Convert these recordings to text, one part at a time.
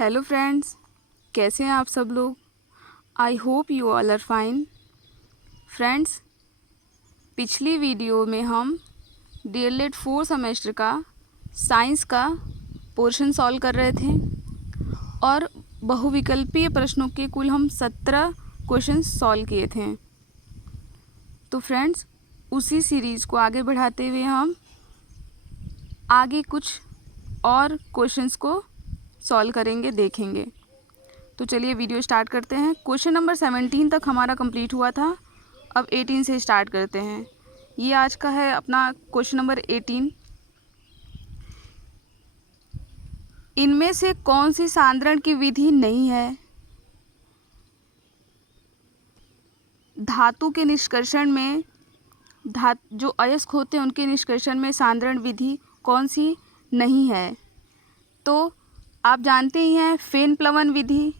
Hello friends, कैसे हैं आप सब लोग। I hope you all are fine. Friends, पिछली वीडियो में हम DLED 4 सेमेस्टर का साइंस का पोर्शन सॉल्व कर रहे थे और बहुविकल्पीय प्रश्नों के कुल हम 17 क्वेश्चन सॉल्व किए थे। तो फ्रेंड्स, उसी सीरीज़ को आगे बढ़ाते हुए हम आगे कुछ और क्वेश्चंस को सॉल्व करेंगे, देखेंगे। तो चलिए वीडियो स्टार्ट करते हैं। क्वेश्चन नंबर 17 तक हमारा कंप्लीट हुआ था। अब 18 से स्टार्ट करते हैं। ये आज का है अपना क्वेश्चन नंबर 18। इनमें से कौन सी सांद्रण की विधि नहीं है? धातु के निष्कर्षण में जो अयस्क होते हैं उनके निष्कर्षण में सांद्रण विधि कौन सी नहीं है? तो आप जानते ही हैं, फेन प्लवन विधि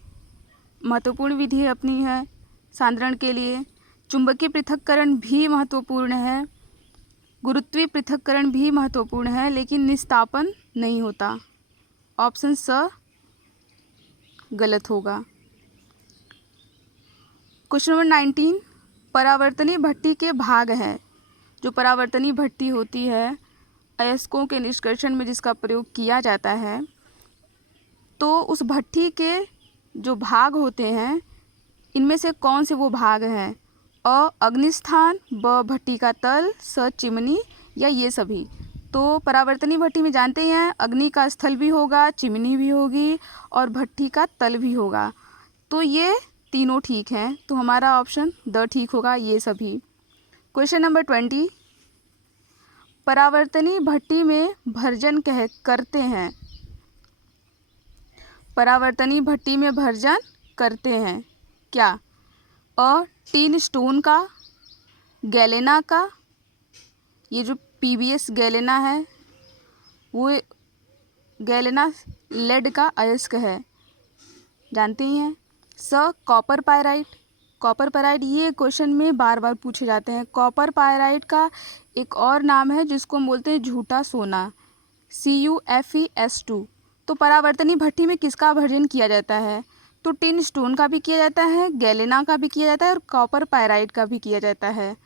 महत्वपूर्ण विधि अपनी है सांद्रण के लिए। चुंबकीय पृथक्करण भी महत्वपूर्ण है, गुरुत्वीय पृथक्करण भी महत्वपूर्ण है, लेकिन निस्तापन नहीं होता। ऑप्शन स गलत होगा। क्वेश्चन नंबर 19, परावर्तनीय भट्ठी के भाग हैं। जो परावर्तनीय भट्ठी होती है अयस्कों के निष्कर्षण में जिसका प्रयोग किया जाता है, तो उस भट्ठी के जो भाग होते हैं इनमें से कौन से वो भाग हैं? अ अग्निस्थान, ब भट्ठी का तल, स चिमनी, या ये सभी। तो परावर्तनीय भट्ठी में जानते हैं अग्नि का स्थल भी होगा, चिमनी भी होगी और भट्ठी का तल भी होगा। तो ये तीनों ठीक हैं, तो हमारा ऑप्शन द ठीक होगा, ये सभी। क्वेश्चन नंबर 20, परावर्तनीय भट्ठी में भर्जन करते हैं। परावर्तनीय भट्ठी में भर्जन करते हैं क्या? अ टीन स्टोन का, गैलेना का, ये जो PBS गैलेना है वो गैलेना लेड का अयस्क है, जानते ही हैं। स कॉपर पायराइट। कॉपर पायराइट ये क्वेश्चन में बार बार पूछे जाते हैं। कॉपर पायराइट का एक और नाम है जिसको हम बोलते हैं झूठा सोना, CuFeS2। तो परावर्तनीय भट्ठी में किसका भर्जन किया जाता है? तो टिन स्टोन का भी किया जाता है, गैलेना का भी किया जाता है और कॉपर पायराइट का भी किया जाता है।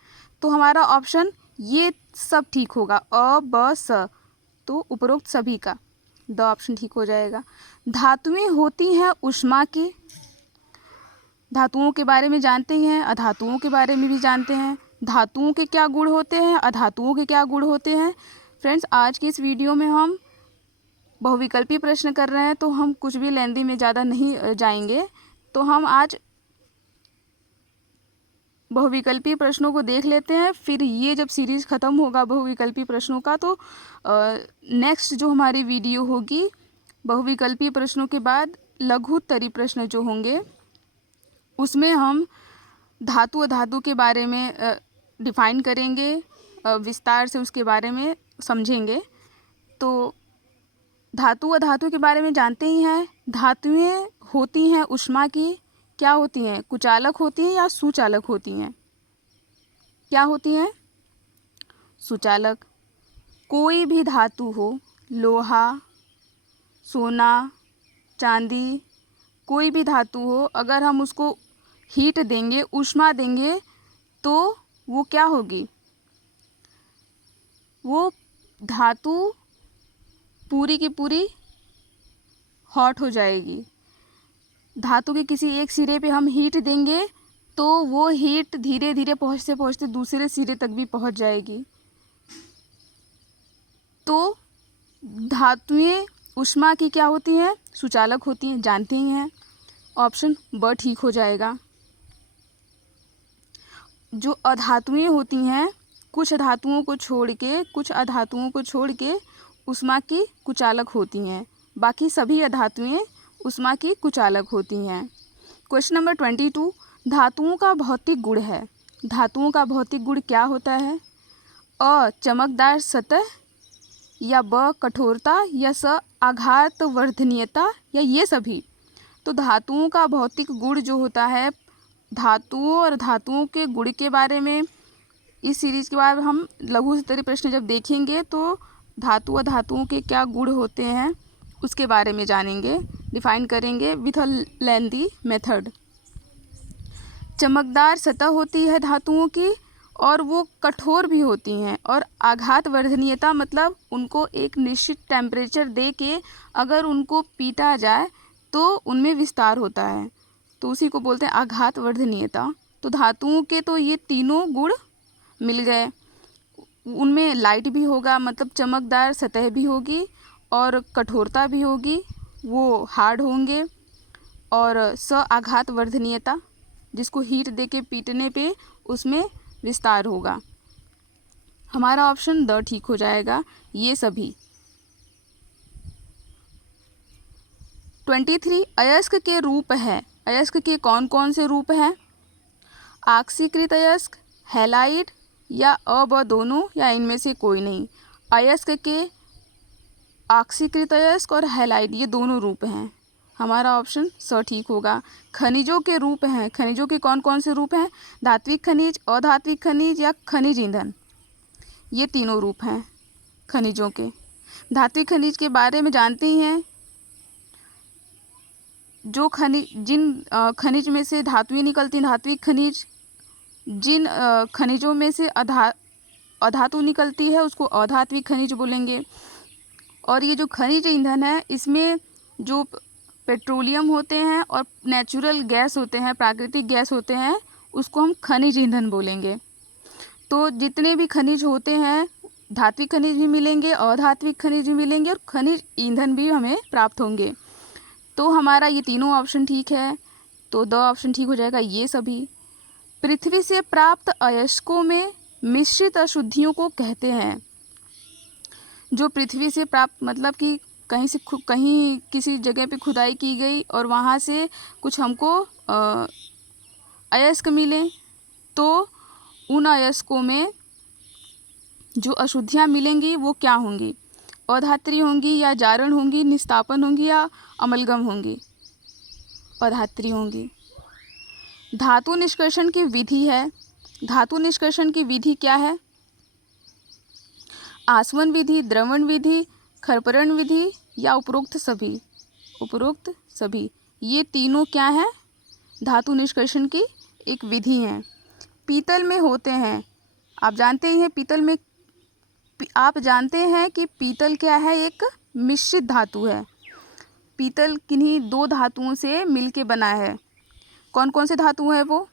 तो हमारा ऑप्शन ये सब ठीक होगा, अ ब स। तो उपरोक्त सभी का द ऑप्शन ठीक हो जाएगा। धातुएं होती हैं उष्मा की। धातुओं के बारे में जानते ही हैं, अधातुओं के बारे में भी जानते हैं। धातुओं के क्या गुण होते हैं, अधातुओं के क्या गुण होते हैं। फ्रेंड्स, आज की इस वीडियो में हम बहुविकल्पीय प्रश्न कर रहे हैं, तो हम कुछ भी लेंदी में ज़्यादा नहीं जाएंगे। तो हम आज बहुविकल्पीय प्रश्नों को देख लेते हैं, फिर ये जब सीरीज़ ख़त्म होगा बहुविकल्पीय प्रश्नों का, तो नेक्स्ट जो हमारी वीडियो होगी बहुविकल्पीय प्रश्नों के बाद लघुत्तरीय प्रश्न जो होंगे उसमें हम धातु अधातु के बारे में डिफाइन करेंगे, विस्तार से उसके बारे में समझेंगे। तो धातु अधातु के बारे में जानते ही हैं। धातुएं होती हैं उष्मा की, क्या होती हैं? कुचालक होती हैं या सुचालक होती हैं? क्या होती हैं? सुचालक। कोई भी धातु हो, लोहा, सोना, चांदी, कोई भी धातु हो, अगर हम उसको हीट देंगे, उष्मा देंगे, तो वो क्या होगी? वो धातु पूरी की पूरी हॉट हो जाएगी। धातु के किसी एक सिरे पे हम हीट देंगे तो वो हीट धीरे धीरे पहुँचते पहुँचते दूसरे सिरे तक भी पहुँच जाएगी। तो धातुएं उष्मा की क्या होती हैं? सुचालक होती हैं, जानते ही हैं। ऑप्शन ब ठीक हो जाएगा। जो अधातुएं होती हैं, कुछ धातुओं को छोड़ के उष्मा की कुचालक होती हैं, बाकी सभी अधातुएं उष्मा की कुचालक होती हैं। क्वेश्चन नंबर 22, धातुओं का भौतिक गुण है। धातुओं का भौतिक गुण क्या होता है? अ चमकदार सतह, या ब कठोरता, या स आघात वर्धनीयता, या ये सभी। तो धातुओं का भौतिक गुण जो होता है, धातुओं और धातुओं के गुण के बारे में इस सीरीज़ के बाद हम लघु स्तरीय प्रश्न जब देखेंगे तो धातु और धातुओं के क्या गुण होते हैं उसके बारे में जानेंगे। डिफाइन करेंगे विथ अ लेंथी मेथड। चमकदार सतह होती है धातुओं की और वो कठोर भी होती हैं, और आघात वर्धनीयता मतलब उनको एक निश्चित टेम्परेचर दे के अगर उनको पीटा जाए तो उनमें विस्तार होता है, तो उसी को बोलते हैं आघात वर्धनीयता। तो धातुओं के तो ये तीनों गुण मिल गए। उनमें लाइट भी होगा, मतलब चमकदार सतह भी होगी और कठोरता भी होगी, वो हार्ड होंगे, और आघात वर्धनीयता जिसको हीट दे के पीटने पे उसमें विस्तार होगा। हमारा ऑप्शन द ठीक हो जाएगा, ये सभी। 23 अयस्क के रूप है। अयस्क के कौन कौन से रूप हैं? आक्सीकृत अयस्क, हैलाइड या अ ब दोनों या इनमें से कोई नहीं। अयस्क के आक्सीकृत अयस्क और हैलाइड ये दोनों रूप हैं। हमारा ऑप्शन स ठीक होगा। खनिजों के रूप हैं। खनिजों के कौन कौन से रूप हैं? धात्विक खनिज, अधात्विक खनिज या खनिज ईंधन, ये तीनों रूप हैं खनिजों के। धात्विक खनिज के बारे में जानते ही हैं, जो जिन खनिज में से धातुएं निकलती हैं, धात्विक खनिज, जिन खनिजों में से अधातु निकलती है उसको अधात्विक खनिज बोलेंगे। और ये जो खनिज ईंधन है इसमें जो पेट्रोलियम होते हैं और नेचुरल गैस होते हैं, प्राकृतिक गैस होते हैं, उसको हम खनिज ईंधन बोलेंगे। तो जितने भी खनिज होते हैं, धात्विक खनिज भी मिलेंगे, अधात्विक खनिज भी मिलेंगे और खनिज ईंधन भी हमें प्राप्त होंगे। तो हमारा ये तीनों ऑप्शन ठीक है, तो द ऑप्शन ठीक हो जाएगा, ये सभी। पृथ्वी से प्राप्त अयस्कों में मिश्रित अशुद्धियों को कहते हैं। जो पृथ्वी से प्राप्त मतलब कि कहीं से कहीं किसी जगह पे खुदाई की गई और वहाँ से कुछ हमको अयस्क मिले, तो उन अयस्कों में जो अशुद्धियाँ मिलेंगी वो क्या होंगी? अधात्री होंगी या जारण होंगी, निस्तापन होंगी या अमलगम होंगी? अधात्री होंगी। धातु निष्कर्षण की विधि है। धातु निष्कर्षण की विधि क्या है? आसवन विधि, द्रवण विधि, खरपरण विधि या उपरोक्त सभी? उपरोक्त सभी। ये तीनों क्या है? धातु निष्कर्षण की एक विधि है। पीतल में होते हैं। आप जानते हैं कि पीतल क्या है? एक मिश्रित धातु है। पीतल किन्हीं दो धातुओं से मिलके बना है। कौन कौन से धातु हैं वो?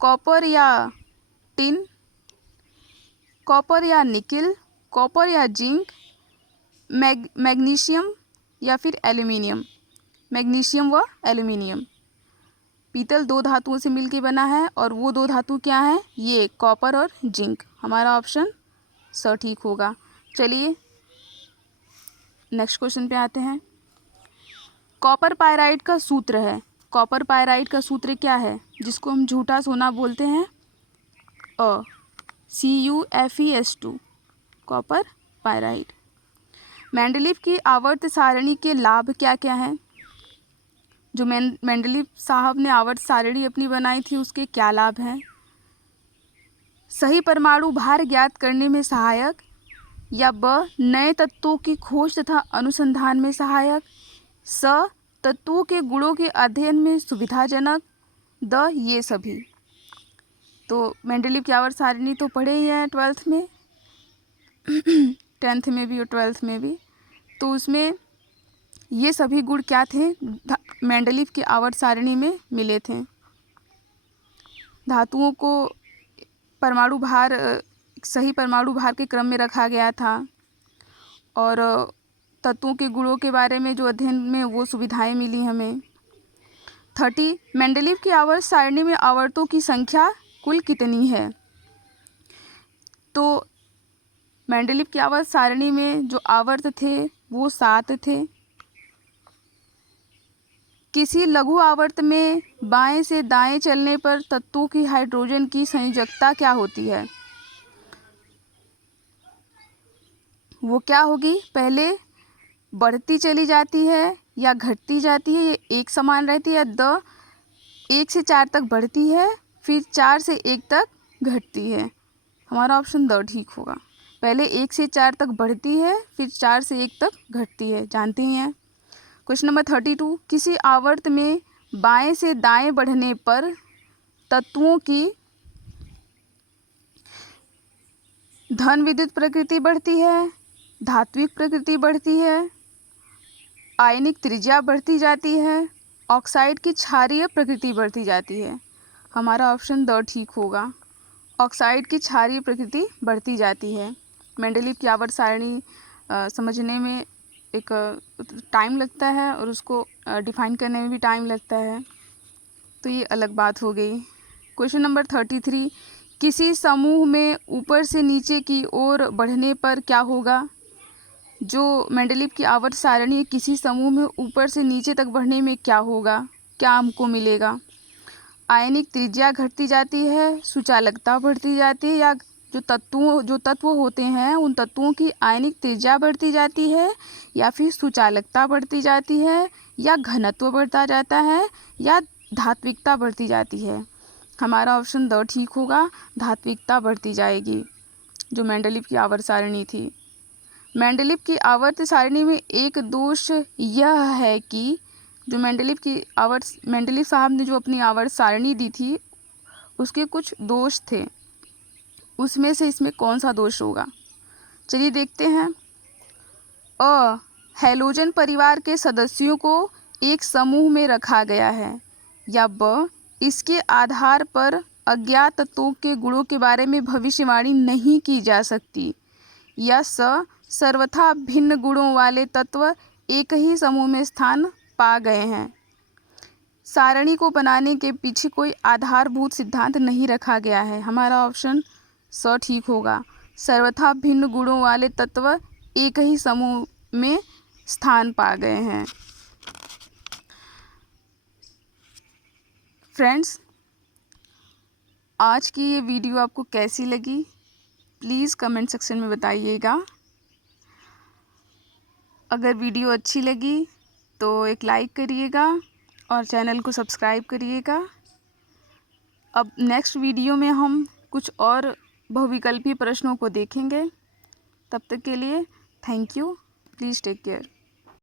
कॉपर या टिन, कॉपर या निकिल, कॉपर या जिंक, मैग्नीशियम या फिर एल्यूमिनियम। मैग्नीशियम व एल्यूमिनियम। पीतल दो धातुओं से मिलके बना है और वो दो धातु क्या हैं? ये कॉपर और जिंक। हमारा ऑप्शन स ठीक होगा। चलिए नेक्स्ट क्वेश्चन पे आते हैं। कॉपर पायराइड का सूत्र है। कॉपर पायराइड का सूत्र क्या है जिसको हम झूठा सोना बोलते हैं? CuFeS2, copper pyrite. मेंडलीव की आवर्त सारणी के लाभ क्या क्या हैं? जो मेंडलीव साहब ने आवर्त सारणी अपनी बनाई थी उसके क्या लाभ हैं? सही परमाणु भार ज्ञात करने में सहायक, या ब नए तत्वों की खोज तथा अनुसंधान में सहायक, स तत्वों के गुणों के अध्ययन में सुविधाजनक, द ये सभी। तो मेंडलीव की आवर्त सारणी तो पढ़े ही हैं 12th में 10th में भी और 12th में भी। तो उसमें ये सभी गुण क्या थे? मेंडलीव की आवर्त सारणी में मिले थे। धातुओं को परमाणु भार सही परमाणु भार के क्रम में रखा गया था और तत्वों के गुणों के बारे में जो अध्ययन में वो सुविधाएं मिली हमें। 30 मेंडलीव की आवर्त सारणी में आवर्तों की संख्या कुल कितनी है? तो मेंडलीव की आवर्त सारणी में जो आवर्त थे वो 7 थे। किसी लघु आवर्त में बाएं से दाएं चलने पर तत्वों की हाइड्रोजन की संयोजकता क्या होती है? वो क्या होगी? पहले बढ़ती चली जाती है या घटती जाती है? ये एक समान रहती है। 1 से 4 तक बढ़ती है, फिर 4 से 1 तक घटती है। हमारा ऑप्शन द ठीक होगा। पहले 1 से 4 तक बढ़ती है, फिर 4 से 1 तक घटती है, जानते ही हैं। क्वेश्चन नंबर 32, किसी आवर्त में बाएं से दाएं बढ़ने पर तत्वों की धन विद्युत प्रकृति बढ़ती है, धात्विक प्रकृति बढ़ती है, आयनिक त्रिज्या बढ़ती जाती है, ऑक्साइड की क्षारीय प्रकृति बढ़ती जाती है। हमारा ऑप्शन द ठीक होगा, ऑक्साइड की क्षारीय प्रकृति बढ़ती जाती है। मेंडलीव की आवर्त सारणी समझने में एक टाइम लगता है और उसको डिफाइन करने में भी टाइम लगता है, तो ये अलग बात हो गई। क्वेश्चन नंबर 33, किसी समूह में ऊपर से नीचे की ओर बढ़ने पर क्या होगा? जो मेंडलीव की आवर्त सारणी है, किसी समूह में ऊपर से नीचे तक बढ़ने में क्या होगा, क्या हमको मिलेगा? आयनिक त्रिज्या घटती जाती है, सुचालकता बढ़ती जाती है, या जो तत्व होते हैं उन तत्वों की आयनिक त्रिज्या बढ़ती जाती है, या फिर सुचालकता बढ़ती जाती है, या घनत्व बढ़ता जाता है, या धात्विकता बढ़ती जाती है। हमारा ऑप्शन द ठीक होगा, धात्विकता बढ़ती जाएगी, जो मेंडलीव की आवर्त सारणी थी। मेंडलीव की आवर्त सारणी में एक दोष यह है कि जो मेंडलीव साहब ने जो अपनी आवर्त सारणी दी थी उसके कुछ दोष थे, उसमें से इसमें कौन सा दोष होगा? चलिए देखते हैं। अ, हैलोजन परिवार के सदस्यों को एक समूह में रखा गया है, या ब, इसके आधार पर अज्ञात तत्वों के गुणों के बारे में भविष्यवाणी नहीं की जा सकती, या स, सर्वथा भिन्न गुणों वाले तत्व एक ही समूह में स्थान पा गए हैं। सारणी को बनाने के पीछे कोई आधारभूत सिद्धांत नहीं रखा गया है। हमारा ऑप्शन स ठीक होगा, सर्वथा भिन्न गुणों वाले तत्व एक ही समूह में स्थान पा गए हैं। फ्रेंड्स, आज की ये वीडियो आपको कैसी लगी प्लीज़ कमेंट सेक्शन में बताइएगा। अगर वीडियो अच्छी लगी तो एक लाइक करिएगा और चैनल को सब्सक्राइब करिएगा। अब नेक्स्ट वीडियो में हम कुछ और बहुविकल्पीय प्रश्नों को देखेंगे। तब तक के लिए thank you, please take care.